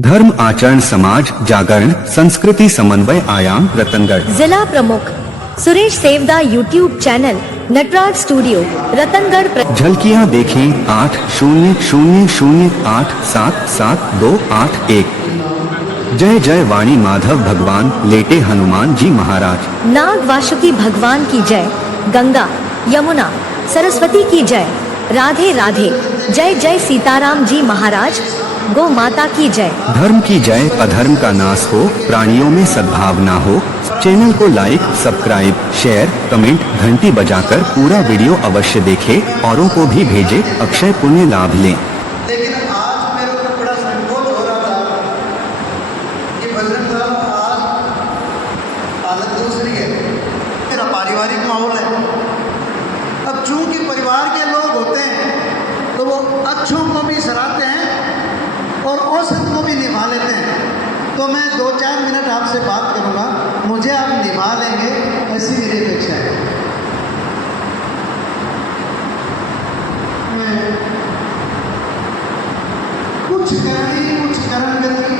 धर्म आचरण समाज जागरण संस्कृति समन्वय आयाम रतनगढ़। जिला प्रमुख Suresh Sevda YouTube channel Nataraj studio Ratangarh. झलकियां देखें 8000087728 जय जय वाणी माधव भगवान लेटे हनुमान जी महाराज। नाग वासुकी भगवान की जय। गंगा यमुना सरस्वती की जय। राधे राधे जय जय सीताराम जी महाराज। गौ माता की जय। धर्म की जय अधर्म का नाश हो, प्राणियों में सद्भावना हो। चैनल को लाइक सब्सक्राइब शेयर कमेंट घंटी बजाकर पूरा वीडियो अवश्य देखें, औरों को भी भेजें, अक्षय पुण्य लाभ लें। लेकिन आज मेरे को बड़ा संकोच हो रहा था कि बजरंग साहब आज हालत दूसरी है। मेरा पारिवारिक माहौल है। अब चूंकि परिवार के लोग होते हैं तो वो अच्छों को भी सराहते हैं और औसत को भी निभा लेते हैं। तो मैं 2-4 मिनट आपसे बात करूंगा, मुझे आप निभा लेंगे ऐसी मेरी अपेक्षा है। कुछ करनी कुछ कर्म गति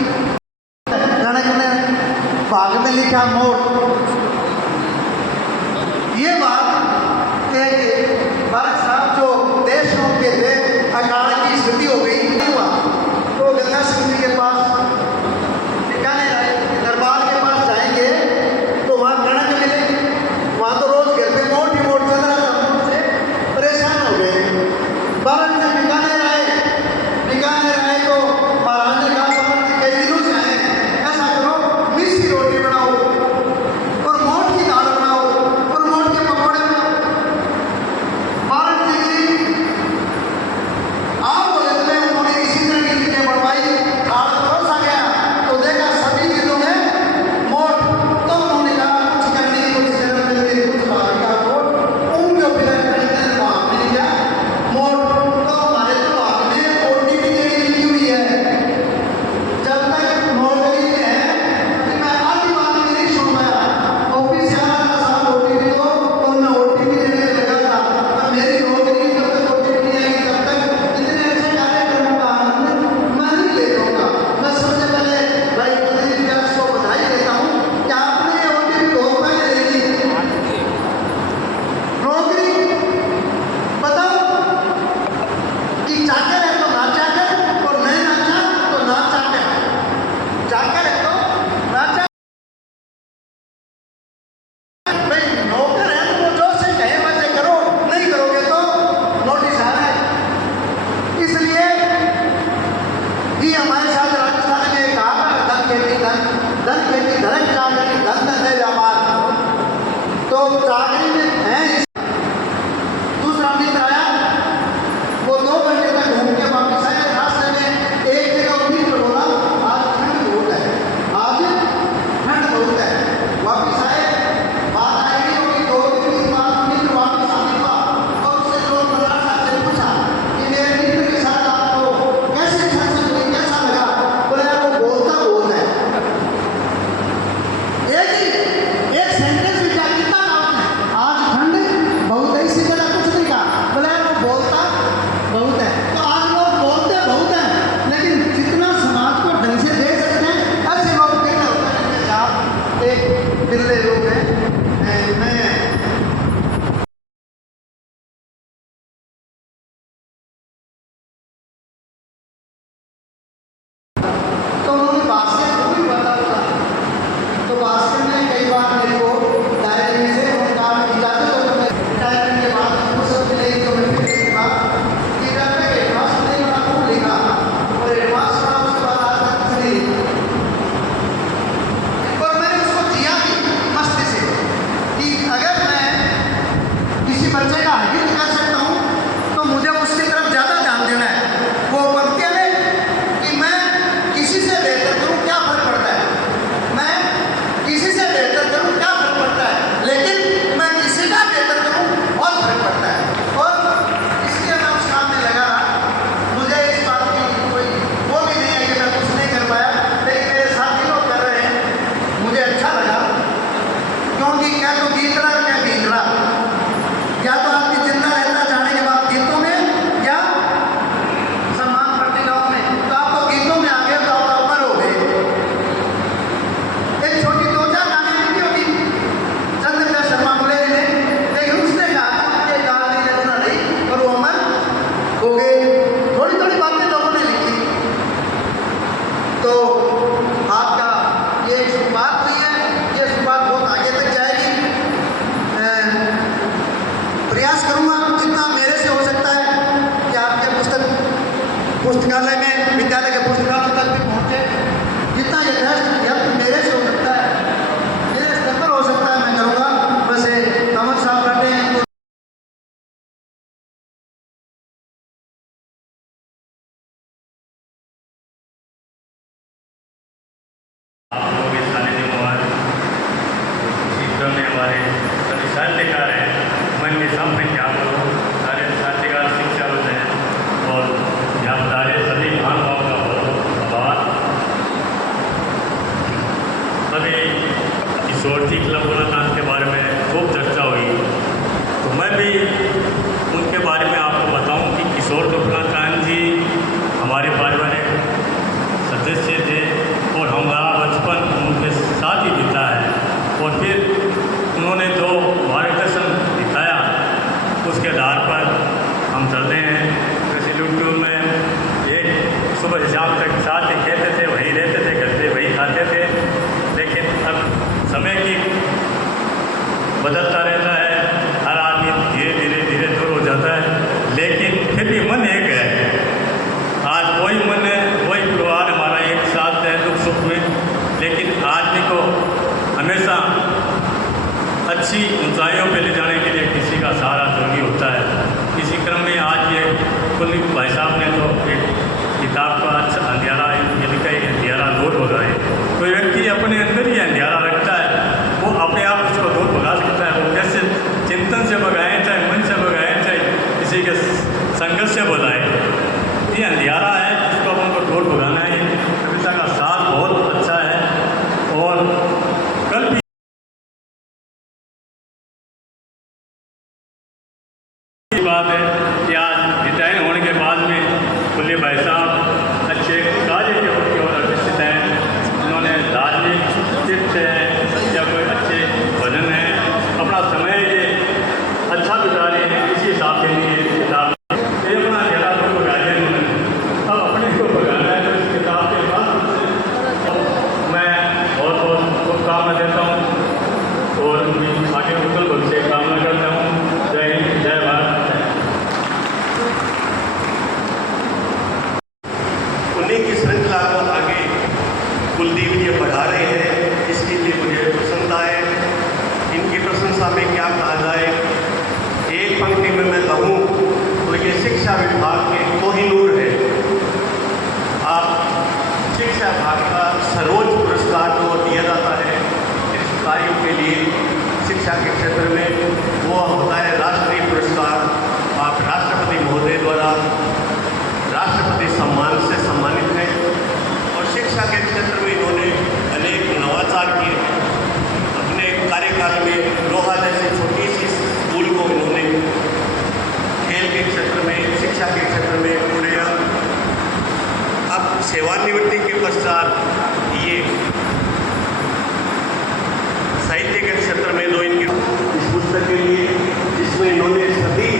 गणक ने भाग में लिखा मोट। ये बात एक भारत साहब जो देश के थे अकाल की स्थिति हो गई हुआ तो गंगा सिंह जी के पास दरबार के पास जाएंगे तो वहाँ गणक मिले। वहाँ तो रोज घर पे मोट ही मोट चल रहा था, से परेशान हो गए। भारत में बीकानेर आए तो महाराज ने कहा भारत जी कई दिनों से आए, ऐसा करो मिस्सी रोटी बनाओ और मोट की दाल बनाओ और मोट के पकौड़े बनाओ। भारत जी आप बोले तो मैं उन्होंने इसी तरह की चीजें बनवाई। खाना परोसा गया तो देखा सभी चीजों में मोट। तो उन्होंने कहा कुछ करनी कुछ शर्म करनी कुछ भागा मोट उनके बिना करने भाग मिल गया मोट। तो हमारे तो भाग में ओटीपी देनी लिखी हुई है। जब तक नौकरी में है कि मैं आधी बात भी नहीं सुन पाया। ऑफिस से आ रहा था साहब ओटीपी दो और मैं ओटीपी देने लगा था। और मेरी नौकरी जब तक ओटीपी नहीं आएगी तब तक इतने अच्छे कार्यक्रमों का आनंद मैं नहीं ले पाऊंगा। मैं सबसे पहले भाई पत्नी व्यास को बधाई देता हूँ कि आपने ये ओटीपी बहुत पहले दे दी। नौकरी बताओ कि चाकर है तो ना चाकर और नहीं नाचा तो ना चाकर। चाकर है तो ना चाकर। भाई नौकर है तो वो जो से कहे वैसे करो, नहीं करोगे तो नोटिस आ रहा है। इसलिए ही हमारे साथ राजस्थान में कहा धन खेती धन धन चाकरी धन धंधे व्यापार। तो चाकरी में है। दूसरा मित्र आया, वो 2 घंटे तक घूम के पुस्तकालय में विद्यालय के पुस्तकालय तक भी पहुँचे। जितना ये टेस्ट मेरे से हो सकता है, मेरे स्तर पर हो सकता है, मैं करूँगा। वैसे कमर साहब बैठे हैं, आप लोग इस सारे जिम्मेवार इसी क्रम में हमारे सभी साहित्यकार हैं, मन के सामने क्या करो सारे साहित्यकार शिक्षा होते हैं और यहाँ बता सभी महानुभाव का बहुत आभार। अभी किशोरजी क्लब गोरखनाथ के बारे में खूब चर्चा हुई, तो मैं भी उनके बारे में आपको बताऊं कि किशोर गोरखनाथ जी हमारे पारिवारिक सदस्य थे और हमारा बचपन उनके साथ ही बीता है। और फिर उन्होंने जो मार्गदर्शन दिखाया उसके आधार पर हम चल रहे हैं। जैसे यूट्यूब में एक सुबह शाम तक साथ ही कहते थे, वहीं रहते थे, घर पे वहीं खाते थे। लेकिन अब समय की बदलता रहता है, हर आदमी धीरे दूर हो जाता है, लेकिन फिर भी मन एक है। आज वही मन है, वही परिवार हमारा एक साथ है दुख सुख में। लेकिन आदमी को हमेशा अच्छी ऊंचाइयों पे ले जाने के लिए किसी का सहारा जरूरी होता है। इसी क्रम में आज ये कुलदीप भाई साहब ने तो एक किताब का अच्छा अंधियारा ये लिखा है, अंधियारा दूर हो रहा है। कोई व्यक्ति अपने अंदर ही अंधियारा रखता है, वो अपने आप उसको दूर भगा सकता है। वो कैसे चिंतन से भगाए, चाहे मन से भगाए, चाहे किसी के संघर्ष से भगाए, ये अंधियारा है, इसको अपन को दूर भगाना है। कविता का साथ बहुत अच्छा है। और कल भी बात है कि आज रिटायर होने के बाद में कुलदीप भाई साहब अच्छे कार्य के ओर अग्रसित हैं। उन्होंने धार्मिक चित्त है या कोई अच्छे भजन है, अपना समय ये अच्छा बिता रहे हैं। इसी हिसाब से लिए किताब ये अपना ज़्यादा को भगा दिया उन्होंने, अब अपने को भगाना है। तो इस किताब के बाद मैं बहुत बहुत शुभकामना देता हूँ और आगे उत्तल भविष्य कामना करता हूँ। जय हिंद, जय भारत। उन्हीं की श्रृंखला को आगे कुलदीप जी बढ़ा रहे हैं, इसके लिए मुझे पसंद आए। इनकी प्रशंसा में क्या कहा जाए, एक पंक्ति में मैं कहूँ तो ये शिक्षा विभाग के कोहिनूर है। आप शिक्षा विभाग का सर्वोच्च पुरस्कार जो दिया जाता है इस कार्यों के लिए शिक्षा के क्षेत्र में, वो होता है राष्ट्रीय पुरस्कार। आप राष्ट्रपति महोदय द्वारा राष्ट्रपति सम्मान से सम्मानित हैं और शिक्षा के क्षेत्र में इन्होंने अनेक नवाचार किए। अपने कार्यकाल में लोहा जैसी छोटी सी स्कूल को इन्होंने खेल के क्षेत्र में, शिक्षा के क्षेत्र में उड़ाया। अब सेवानिवृत्ति के पश्चात ये साहित्य के क्षेत्र में जो इनकी इस पुस्तक के लिए, जिसमें इन्होंने सभी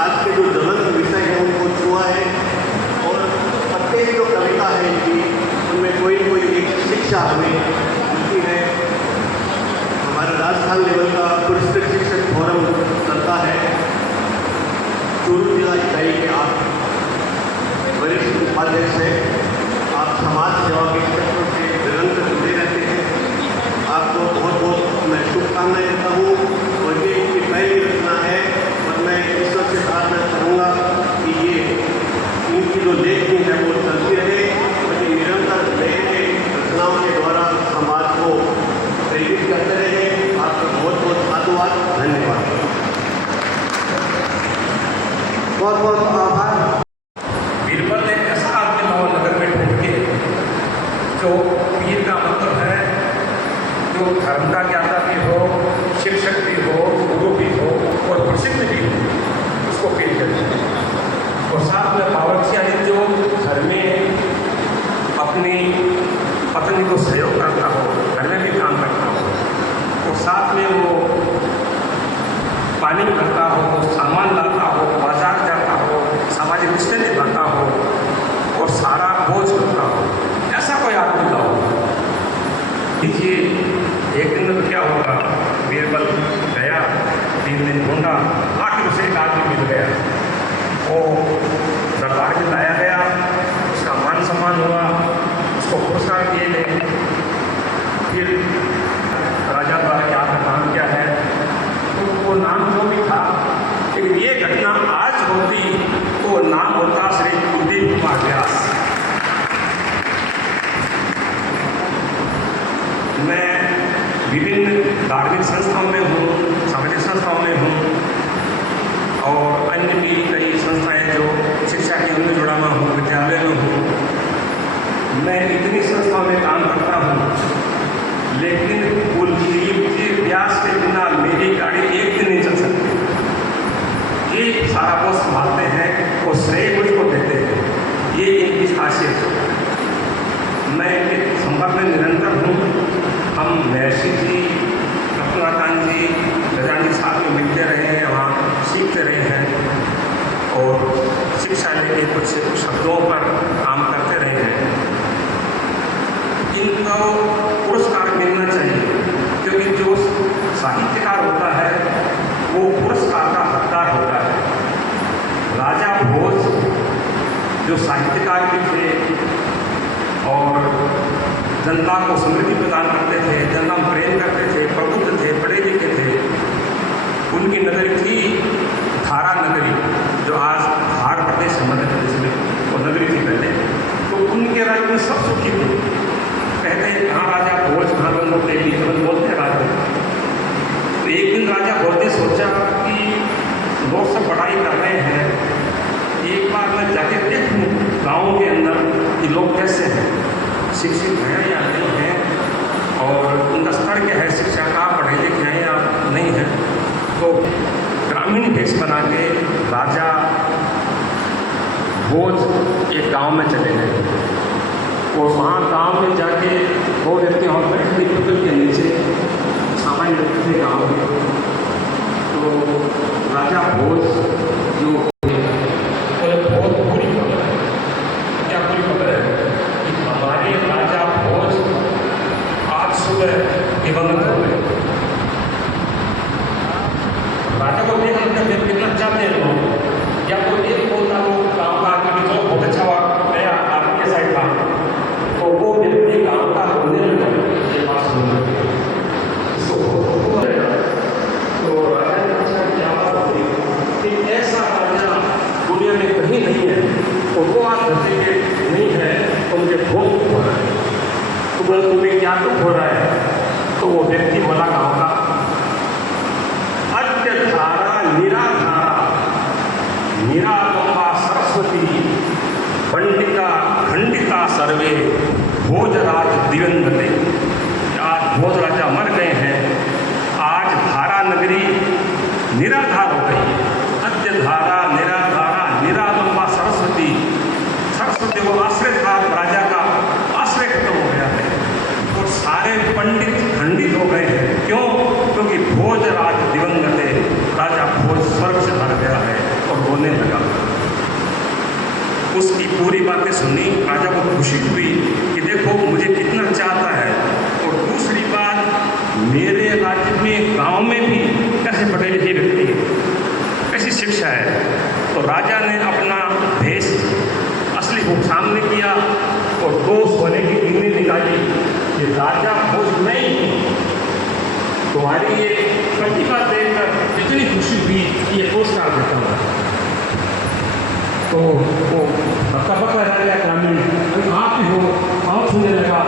आज के जो ज्वलंत विषय हैं उनको छुआ है और प्रत्येक जो कविता है इनकी उनमें कोई कोई एक शिक्षा हमें मिलती है। हमारे राजस्थान लेवल का पुरस्कृत शिक्षक फोरम चलता है, चूरू जिला इकाई के आप वरिष्ठ उपाध्यक्ष हैं। आप समाज सेवा के क्षेत्रों से निरंतर जुड़े रहते हैं। आपको बहुत बहुत मैं शुभकामनाएं देता हूँ। और ये इनकी पहली रचना है और मैं ईश्वर से प्रार्थना करूँगा कि ये इनकी जो लेखनी है वो चलती रहे और ये निरंतर नए नए रचनाओं के द्वारा समाज को प्रेरित करते रहे। आपका बहुत बहुत साधुवाद, धन्यवाद, बहुत बहुत आभार। बीरबल एक ऐसा आदमी था नगर में ढूंढ के, जो वीर का मतलब है जो धर्म का ज्ञाता भी हो, शिक्षक भी हो, गुरु भी हो और प्रसिद्ध भी हो, उसको पेश करते हैं। और साथ में बावर्चिया जो घर में अपनी पत्नी को सहयोग करता हो, घर में भी काम करता हो, और साथ में वो पानी भरता हो, सामान लाता हो, बाजार जाता हो, सामाजिक रिश्ते निभाता हो और सारा बोझ करता हो, ऐसा कोई आदमी का हो। देखिए एक दिन में क्या होगा, बीरबल गया, 3 दिन ढूंढा, आखिर उसे एक आदमी मिल गया। वो दरबार में लाया गया धार्मिक संस्थाओं में हूँ, सामाजिक संस्थाओं में हूँ और अन्य भी कई संस्थाएं जो शिक्षा के उनमें जुड़ा हुआ हूँ, विद्यालय में हूँ। मैं इतनी संस्थाओं में काम करता हूँ, लेकिन कुलदीप जी व्यास के बिना मेरी गाड़ी एक दिन नहीं चल सकती। ये सारा वो संभालते हैं और श्रेय मुझको देते हैं, ये इनकी खासियत है। मैं इनके संपर्क में निरंतर हूँ। हम महर्षि जी, रत्नाकांत जी, गजानन जी साथ में मिलते रहे हैं, वहाँ सीखते रहे हैं और शिक्षा लेके कुछ शब्दों पर काम करते रहे हैं। इनको पुरस्कार मिलना चाहिए, क्योंकि जो साहित्यकार होता है वो पुरस्कार का हकदार होता है। राजा भोज जो साहित्यकार भी थे और जनता को समृद्धि प्रदान करते थे, जनता में प्रेम करते थे, प्रबुद्ध थे, पढ़े लिखे थे, उनकी नगरी थी धारा नगरी, जो आज धार प्रदेश है मध्य प्रदेश में, वो नगरी थी पहले। तो उनके राज्य में सब सुखी थे। कहते हैं कहाँ राजा भोज, कहाँ गंगो देवी, जब बोलते हैं राजा। तो एक दिन राजा भोज ने सोचा कि लोग सब पढ़ाई कर रहे हैं, एक बार मैं जाके देखूँ गाँव के अंदर कि लोग कैसे हैं, शिक्षित हैं या नहीं हैं और उनका स्तर क्या है शिक्षा का, पढ़े लिखे हैं या नहीं है। तो ग्रामीण भेष बना के राजा भोज एक गांव में चले गए और वहाँ गांव में जाके वो व्यक्ति वहाँ बैठे पतल के नीचे सामान्य व्यक्ति थे गाँव में। तो राजा भोज जो बहुत बुरी खबर है। क्या बुरी खबर है कि हमारे राजा भोज आज सुबह दिवंगत हो गए। राजा को देख कर कितना चाहते हैं लोग, या तो एक बोलता वो गाँव का आदमी जो बहुत अच्छा हुआ नया आपके साइड था, तो वो व्यक्ति गाँव का होने लगा ये बात सुनना। तो राजा ने पूछा क्या बात होती कि ऐसा राजा दुनिया में कहीं नहीं है, तो वो आप धरती के नहीं है तो मुझे भोग हो रहा है। तो बोले तुम्हें क्या दुख हो रहा है? तो वो व्यक्ति बोला गाँव का, अत्यधारा निराधारा निरालंबा सरस्वती पंडिता खंडिता सर्वे भोजराज दिवंगते। आज भोज राजा मर गए हैं, आज धारा नगरी निराधार हो गई है। अत्यधारा निराधारा निरालंबा सरस्वती, सरस्वती वो आश्रय था राजा का, आश्रय खत्म हो गया है और सारे पंडित खंडित हो गए हैं। क्यों? क्योंकि भोजराज दिवंगते, राजा भोज स्वर्ग से मर गया है और रोने लगा। उसकी पूरी बातें सुनी, राजा को खुशी हुई कि देखो मुझे कितना चाहता है। और दूसरी बात, मेरे राज्य में गांव में भी कैसे पढ़े लिखे व्यक्ति है, कैसी शिक्षा है। तो राजा ने अपना भेष असली रूप सामने किया और 2 सोने की गिनती निकाली कि राजा भोज नहीं, तुम्हारी ये प्रतिभा देखकर इतनी खुशी हुई कि ये पुरस्कार देता हूँ। तो वो बक्का रह गया ग्रामीण, आप ही हो, आप सुनने लगा।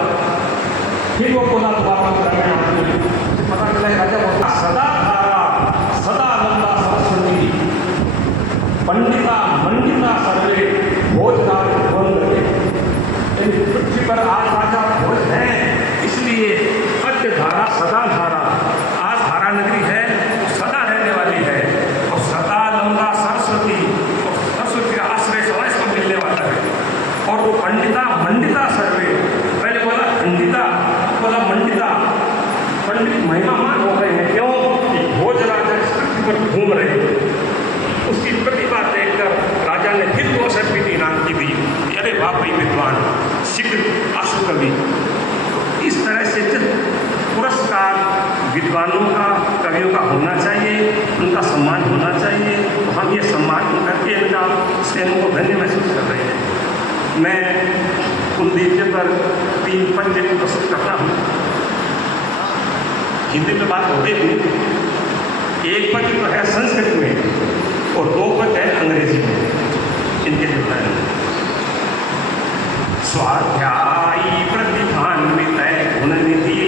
फिर वो बोला दोबारा पता चला राजा बोलता सदा धारा सदा नंदा सरस्वती पंडिता मंडिता सर्वे भोजराज दिवंगते। पृथ्वी पर आज राजा भोज है, इसलिए अद्य धारा सदा धारा, आज धारा नगरी है सदा रहने वाली है और सदा नंदा सरस्वती, सरस्वती का आश्रय समाज को मिलने वाला है। और वो पंडिता मंडिता सर्वे, पहले बोला खंडिता, बोला मंडिता, पंडित महिमामान हो गए हैं। क्यों? कि भोज राजा इस पृथ्वी पर घूम रहे हैं। उसकी प्रतिभा देखकर राजा ने फिर 2 सर्पित इनाम की दी। अरे वाह भाई विद्वान, शीघ्र आशु कवि। इस तरह से पुरस्कार विद्वानों का, कवियों का होना चाहिए, उनका सम्मान होना चाहिए। तो हम ये सम्मान करके इनका स्वयं को धन्य महसूस कर रहे हैं। मैं कुलदीप जी पर 3 पंज प्रस्तुत करता हूँ। हिंदी में बात होती थी, एक पद तो है संस्कृत में और 2 पद है अंग्रेजी में। इनके जो है स्वाध्यायी प्रतिभान्वित गुणनिधि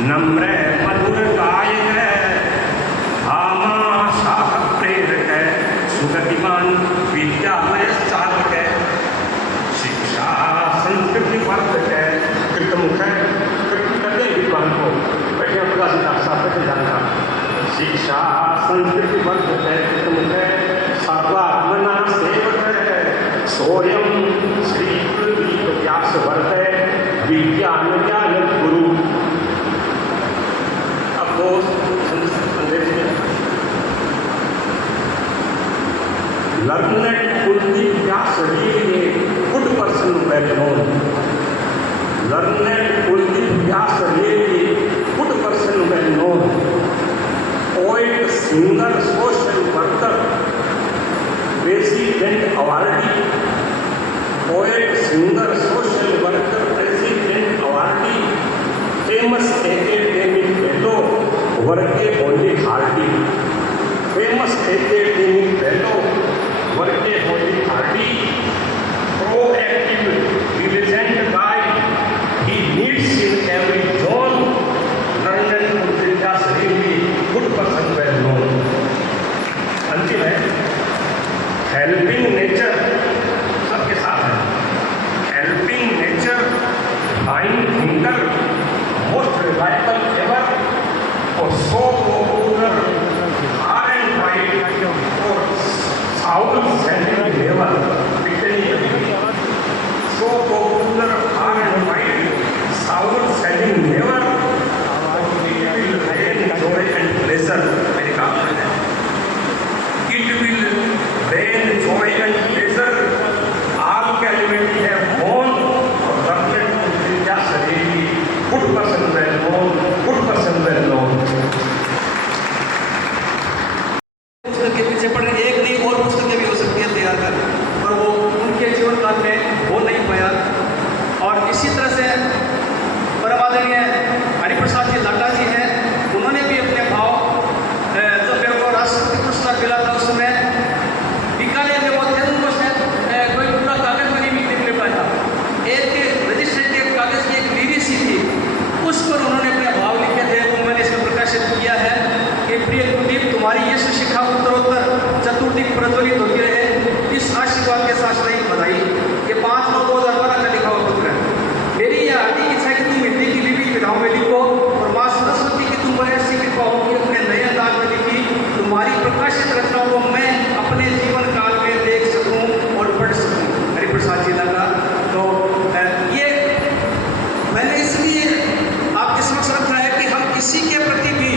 नम्र मधुर सोयम श्री कुलदीप व्यास वर्तय विज्ञान ज्ञान गुरु। अब वो अंग्रेजी में learned Kuldeep Vyas really a good person well known. Learned Kuldeep Vyas really good person well known. Poet, singer, social worker, president awardee. Poet, singer, social worker, president awardee. Famous academic fellow, worke only hardy. Famous academic fellow, worke only hardy. Proactive, diligent guy, he needs in every zone. Learned Kuldeep Vyas really good person well known. अंतिम है helping nature, सबके साथ है। Helping nature, fine thinker, most reliable ever, और so popular are and right, और soul sending level so popular are and mighty, sound selling never, it will rain joy and pleasure. मेरी कहावत है, it will rain joy and pleasure. All calamity have gone, और learned Kuldeep Vyas really good person well known, good person well known. पुस्तक के पीछे पढ़े एक नहीं और पुस्तकें भी हो सकती है तैयार कर, पर वो उनके जीवन काल में हो नहीं पाया। और इसी तरह से परम आदरणीय हरिप्रसाद जी लाटा जी हैं, उन्होंने भी अपने भाव जो मेरे को राष्ट्रपति पुरस्कार मिला था उस समय बीकानेर में वो थे, उनको शायद कोई पूरा कागज में नहीं निकल पाया, एक रजिस्ट्रेटिव कागज की एक लीरी सी थी, उस पर उन्होंने अपने भाव लिखे थे, वो मैंने इसमें प्रकाशित किया है कि प्रिय कुलदीप, तुम्हारी यीशु शिक्षा उत्तरोत्तर चतुर्दिक प्रज्वलित होती रहे, इस आशीर्वाद के साथ नहीं बधाई। ये 5/9/2012 का लिखा हुआ पत्र है। मेरी यह आदि इच्छा है कि तुम हिंदी की विविध विधाओं में लिखो और माँ सरस्वती की तुम पर ऐसी कृपा हो कि अपने नए अंदाज में लिखी तुम्हारी प्रकाशित रचनाओं को मैं अपने जीवन काल में देख सकूं और पढ़ सकूं। हरिप्रसाद जी लगा तो ये मैंने इसलिए आपके समक्ष रखा है कि हम किसी के प्रति भी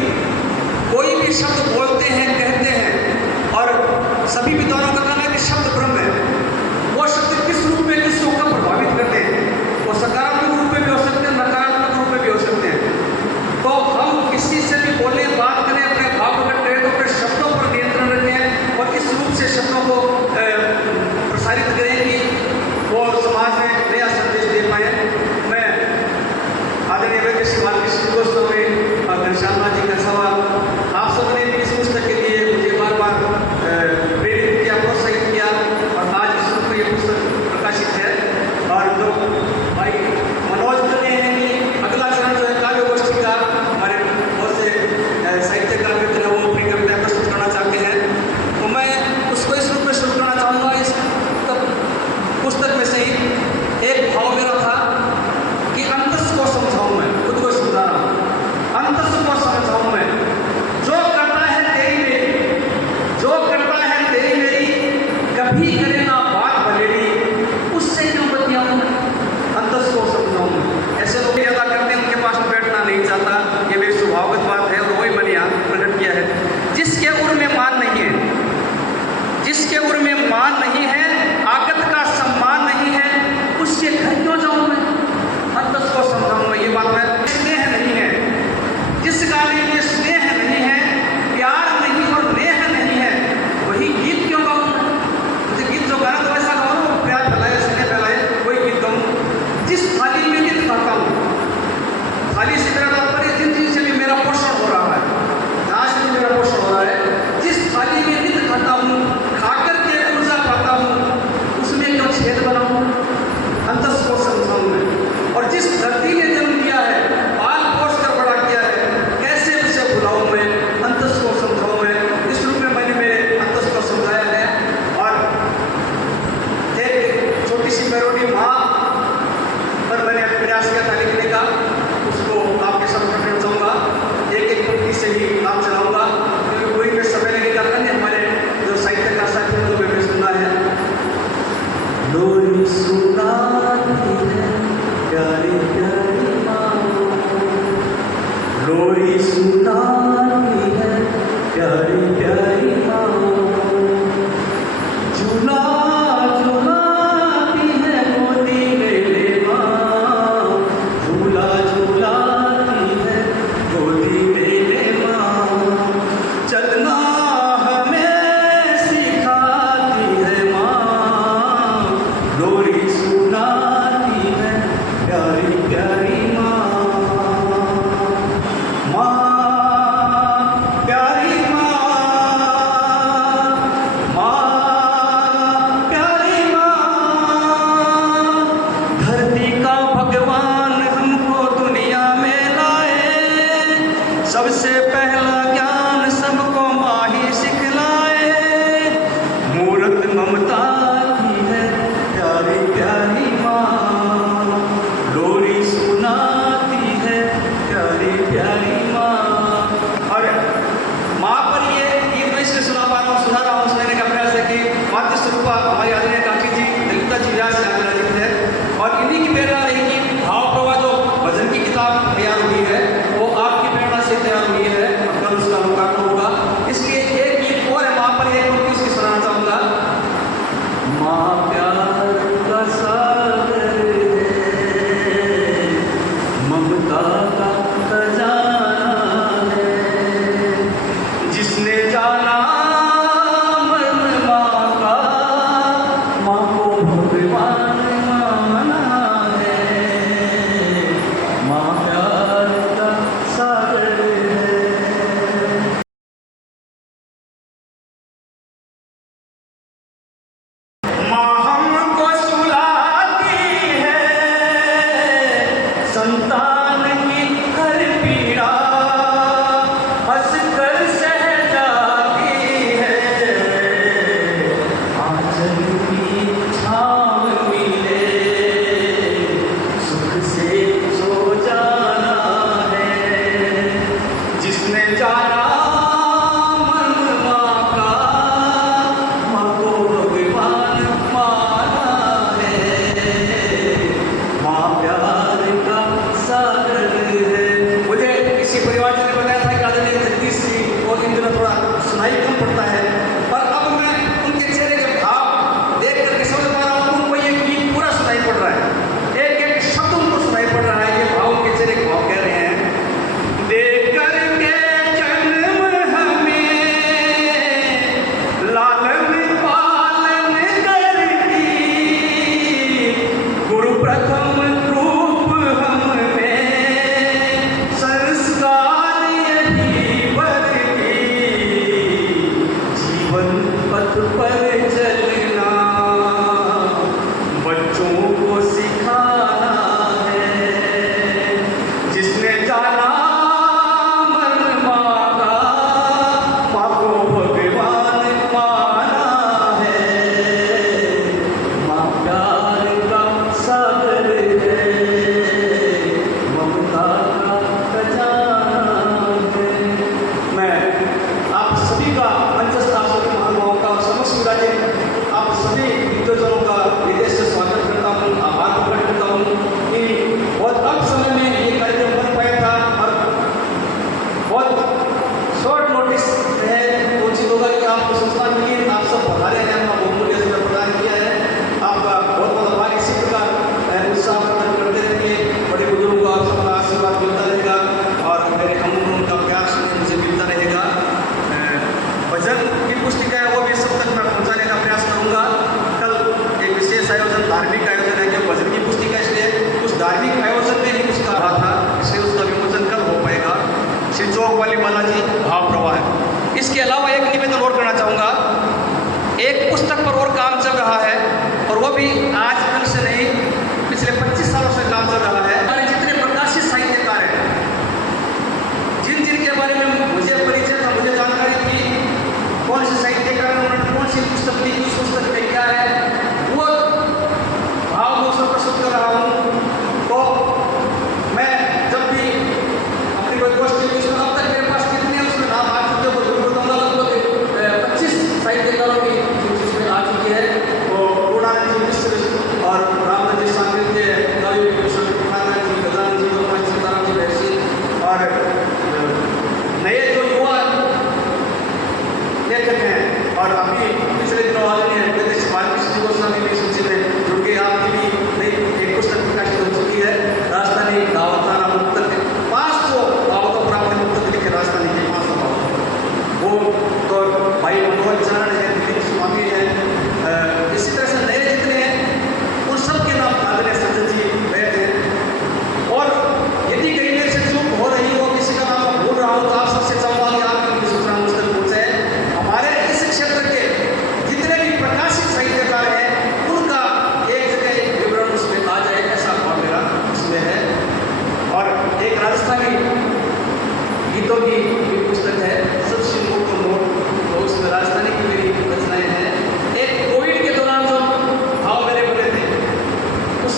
कोई भी शब्द बोलते हैं, कहते हैं, और सभी विद्वानों का कहना है कि शब्द ब्रह्म है। वो शब्द किस रूप में किसको कब प्रभावित करते हैं, वो सकारात्मक रूप में भी हो सकते हैं, नकारात्मक रूप में भी हो सकते हैं। तो हम किसी से भी बोले, बात करें, अपने भाव प्रकट करें, तो अपने शब्दों पर नियंत्रण रखें और इस रूप से शब्दों को प्रसारित करें कि वो समाज में नया संदेश दे पाए। मैं आदरणीय व्यक्ति श्री बालकृष्ण दोस्तों में घनश्याम जी का सवाल, आप सबने भी इस पुस्तक के लिए मुझे बार बार प्रेरित किया, प्रोत्साहित लोरी सुनाती है प्यारी प्यारी माँ, लोरी सुनाती है प्यारी प्यारी माँ, झूला झूलाती है गोदी में ले माँ, झूला झूलाती है गोदी में ले माँ, चलना हमें सिखाती है माँ, लोरी सुनाती है प्यारी प्यारी माँ, माँ प्यारी माँ, माँ प्यारी माँ, धरती का भगवान हमको दुनिया में लाए, सबसे पहला ज्ञान सबको माँ ही सिखलाए, मूरत ममता की है प्यारी प्यारी माँ, लोरी सुनाती है प्यारी प्यारी माँ। और माँ पर ये गीत मैं इसलिए सुना रहा हूँ सुनाने का प्रयास है कि मातृ स्वरूपा हमारी आदरणीय काकी जी ललिता जी व्यास से आदरणीय है, और इन्हीं की प्रेरणा रही कि भाव प्रवाह जो भजन की किताब तैयार हुई है वो आपकी प्रेरणा से तैयार हुई है, कल उसका लोकार्पण होगा। इसलिए एक गीत और है माँ पर, एक पंक्ति उसकी सुनाना चाहूँगा। माँ प्यार का सागर है, ममता का खजाना है, जिसने जाना मन माँ का, माँ को भगवान माना है, माँ प्यार का सागर है। माँ हमको सुलाती है संतान की हर पीड़ा, हंस कर सह जाती है, आंचल की छाँव मिले सुख से सो जाना है, जिसने जाना मन माँ का, माँ को भगवान माना है, माँ प्यार का सागर है। मुझे किसी परिवार ने बताया था कि आदरणीय जगदीश जी और इन दिनों थोड़ा सुनाई कम पड़ता है, पर अब मैं उनके चेहरे के भाव देख करके समझ पा रहा हूँ उनको ये गीत पूरा सुनाई पड़ रहा है, एक एक शब्द उनको सुनाई पड़ रहा है, ये भाव उनके चेहरे के भाव कह रहे हैं। दे करके जन्म हमें लालन पालन करती, गुरु प्रथम रूप हम में संस्कार यही बरती, जीवन पथ पर चलना बच्चों को सिखाना है, जिसने जाना मन माँ का, माँ को भगवान माना है, माँ प्यार का सागर है, ममता का खजाना है। मैं आप सभी का मंचस्थ आप सभी महानुभावों का समस्त विराजे आप सभी विद्वजनों का विदेश से स्वागत करता हूँ, आभार प्रकट करता हूँ कि बहुत कम समय में ये कार्यक्रम बन पाया था, और बहुत शॉर्ट नोटिस है तो उचित होगा कि आपको संस्थान मिली, आप सब पधारे हैं, आपका बहुमूल्य समय प्रदान किया है, आपका बहुत बहुत आभार। इसी प्रकार उत्साह प्रदान करते रहिए, बड़े बुजुर्गों को आप सबका आशीर्वाद मिलता रहेगा और मेरे हम उनका प्यार मुझे मिलता रहेगा। भजन की पुस्तिका है वो भी सब तक मैं पहुँचाने का प्रयास करूँगा। कल एक विशेष आयोजन, धार्मिक आयोजन है कि भजन की पुस्तिका, इसलिए उस धार्मिक आयोजन में ही उसका रहा था, इसलिए उसका विमोचन कल हो पाएगा। श्री चौक वाली बालाजी भाव प्रवाह है। इसके अलावा एक निवेदन और करना चाहूँगा, एक पुस्तक पर और काम चल रहा है, और वो भी आज कल से नहीं पिछले 25 सालों से काम चल रहा है। हमारे जितने प्रकाशित साहित्यकार हैं, जिन जिनके बारे में मुझे परिचय था, मुझे जानकारी थी, कौन से साहित्यकार ने उन्होंने कौन सी पुस्तक लिखी, उस पुस्तक में क्या है, वो भाव को सब प्रस्तुत कर रहा हूँ। तो मैं जब भी अपनी कोई गोष्ठी उसमें अब तक मेरे पास कितने हैं उसमें नाम आ चुके हैं, वो बताऊँगा, लगभग 25 साहित्यकारों की उसमें आ चुकी है। तो गुरुनानक जी विश्व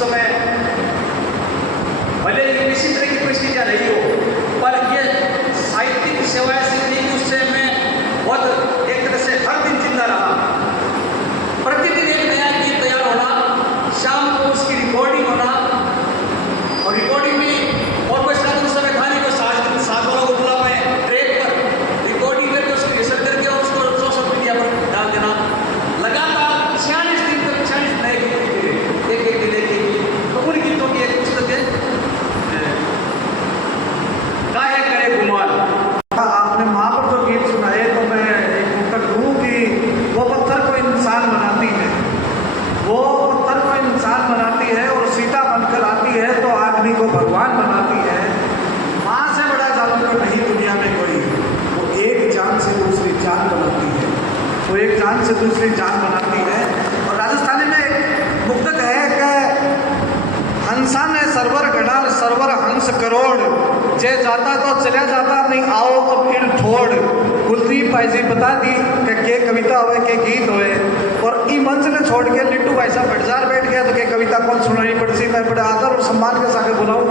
समय भले ही किसी तरह की परिस्थितियाँ रही हो, पर ये साहित्यिक सेवाएं से थी कि उससे मैं बहुत एक तरह से हर दिन जिंदा रहा। प्रतिदिन एक नया गीत तैयार होना, शाम को उसकी रिकॉर्डिंग होना, और रिकॉर्डिंग में और कोई साथ उस समय खाने को साथ वालों को बुला पाए ट्रैक पर रिकॉर्डिंग करके उसको रिसर्च करके उसको सोशल मीडिया पर डाल देना। लगातार 46 दिन तक 46 नए गीत लिखे, एक तो उन गीतों की एक पुस्तक है काहे करे गुमान। आपने वहाँ पर जो गीत सुनाए तो मैं एक उत्तर दूँ कि वो पत्थर को इंसान बनाती है, वो पत्थर को इंसान बनाती है और सीता बनकर आती है तो आदमी को भगवान बनाती है। माँ से बड़ा जादूगर नहीं दुनिया में कोई, वो एक जान से दूसरी जान बनाती है, वो एक जान से दूसरी जान बनाती है। और राजस्थानी में एक मुक्तक है कि हंसा ने सरवर गढ़ाल सरवर हंस करोड़, जे जाता तो चला जाता नहीं आओ तो फिर छोड़। कुलदीप भाई जी बता दी कि के कविता होए के गीत होए, और ई मंच ने छोड़ के लिट्टू भाई साहब बटजार बैठ गया तो के कविता कौन सुनानी पड़ती। मैं बड़े आदर और सम्मान के साथ बुलाऊँ,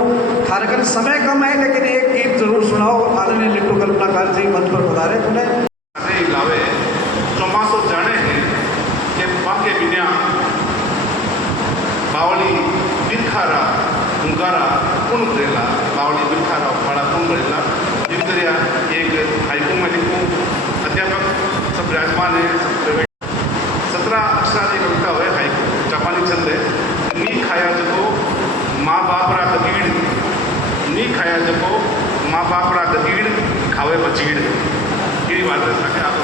खारकन समय कम है लेकिन एक गीत जरूर सुनाओ। आदरणीय लिट्टू कल्पनाकार जी मंच पर पधारे। उन्हें लावे चौमासो जाने हैं कि बाके बिना बावली बिरखारा हुंगारा कौन करेला, बावली बिरखारा फाड़ा कौन करेला। जिस तरह एक हाईको में लिखूँ, अध्यापक सब विराजमान है, 17 अक्षरादी कविता हुए हाईको, जापानी छंद है। नी खाया जको माँ बाप रा गदीड़, नी खाया जको माँ बाप रा गदीड़ खावे बचीड़, यही बात है ताकि आप